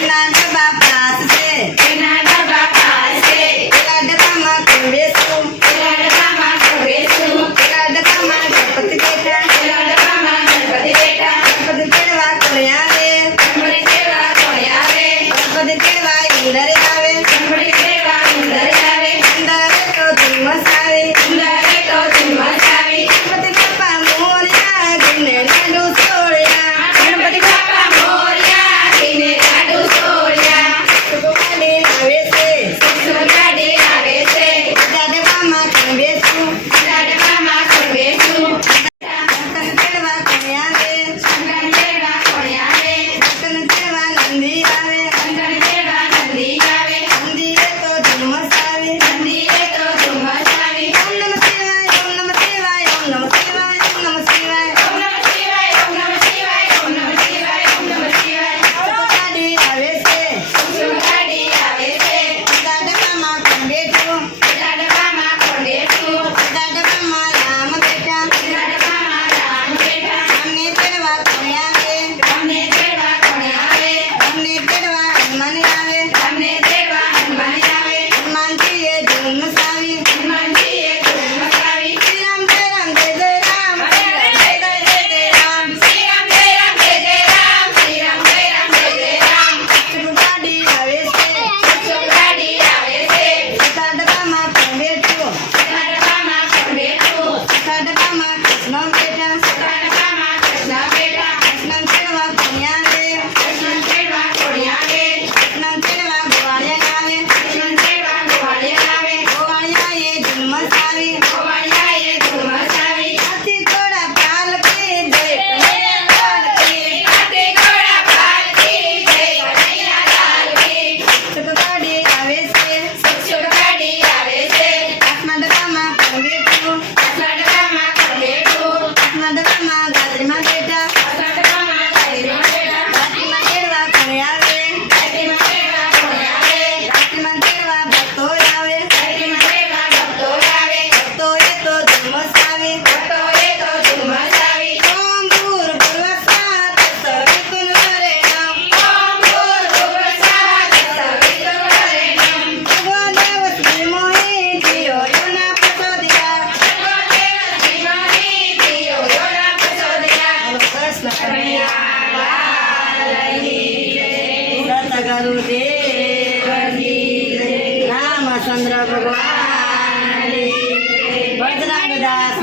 એના ડબ્બા પાસ છે એના ડબ્બા પાસ છે પેલા ડબ્બામાં કોણ બેસું પેલા ડબ્બામાં કોણ બેસું પેલા ડબ્બામાં ગણપતિ બેઠા પેલા ડબ્બામાં ગણપતિ બેઠા ગણપતિ તેડવા કોણ આવે ગણપતિ તેડવા કોણ આવે ગણપતિ તેડવા ઇન્દરે આવે ગણપતિ તેડવા ઇન્દરે આવે ઇન્દરે તો ધુમ્મસ આવે ઇન્દરે તો ધુમ્મસ આવે ગણપતિ બાપા મોરયા ઘીને લાડુ સોળ્યા ગણપતિ બાપા મોરયા ઘીને લાડુ સોળ્યા સુગવાડી આવે છે સુગંધી આવે છે બધા ડબ્બામાં કોણ બેસું બધા ડબ્બામાં કોણ બેસું ગણપતિ તેડવા કોણ આવે ગણપતિ તેડવા કોણ આવે ગણપતિ તેડવા નંદી આવે ગણપતિ તેડવા નંદી આવે નંદીએ તો ધુમ્મસ આવે નંદીએ તો ધુમ્મસ આવે ઓમ નમઃ શિવાય ઓમ નમઃ શિવાય ઓમ નમઃ શિવાય ઓમ નમઃ શિવાય ઓમ નમઃ શિવાય ઓમ નમઃ શિવાય ઓમ નમઃ શિવાય ઓમ નમઃ શિવાય સુગવાડી આવે છે સુગંધી આવે છે બધા ડબ્બામાં કોણ બેઠું બધા ડબ્બામાં કોણ બેઠું બધા ડબ્બામાં રામ બેઠા બધા ડબ્બામાં રામ બેઠા અમને તેડવા કોણ આવે અમને તેડવા કોણ આવે અમને તેડવા હનુમાન આવે અમને તેડવા હનુમાન આવે હનુમાનજીએ ધુમ્મસ આવી હનુમાનજીએ ધુમ્મસ આવી શ્રી રામ જય રામ જય જય રામ શ્રી રામ જય જય જય જય રામ શ્રી રામ જય રામ જય જય રામ શ્રી રામ જય રામ જય જય રામ સુગવાડી આવે છે સુગંધી આવે છે બધા ડબ્બામાં કોણ બેઠું બધા ડબ્બામાં કોણ બેઠું બધા ડબ્બામાં કૃષ્ણ બેઠા બધા ડબ્બામાં કૃષ્ણ બેઠા કૃષ્ણ તેડવા કોણ આવે કૃષ્ણ તેડવા કોણ આવે કૃષ્ણ તેડવા ગોવાળિયા આવે કૃષ્ણ તેડવા ગોવાળિયા આવે ગોવાળિયાએ ધુમ્મસ આવી ગોવાળિયાએ ધુમ્મસ આવી હાથી ઘોડા પાલકી જય કનૈયા લાલ કી. હાથે ઘોડા પાલકી જય કનૈયા લાલ કી સુગવાડી આવે છે સુગંધી આવે છે આસમાન ડબ્બામાં કોણ બેઠું આટલા ડબ્બામાં કોણ બેઠું આસમાન ડબ્બામાં ગાજરીમાં બેઠા આટલા ડબ્બામાં ગાડીમાં બેઠા ગાજરીમાં તેડવા કોણ આવે ગાડીમાં તેડવા કોણ આવે ગાજરીમાં તેડવા ભક્તો આવે ગાડીમાં તેડવા ભક્તો આવે ભક્તોએ તો ધુમ્મસ આવે ભક્તોએ તો ધુમ્મસ આવી ઓમ ભૂર્ભુવઃ સ્વાહા તત્સવિતુર્વરેણ્યં ઓમ ભૂર્ભુવઃ સ્વાહા તત્સવિતુર્વરેણ્યં ભગવો દેવ ધીમહિ ધિયો યો ન પ્રચોદયાત્. રામચંદ્ર ભગવાન બજરંગ દાસ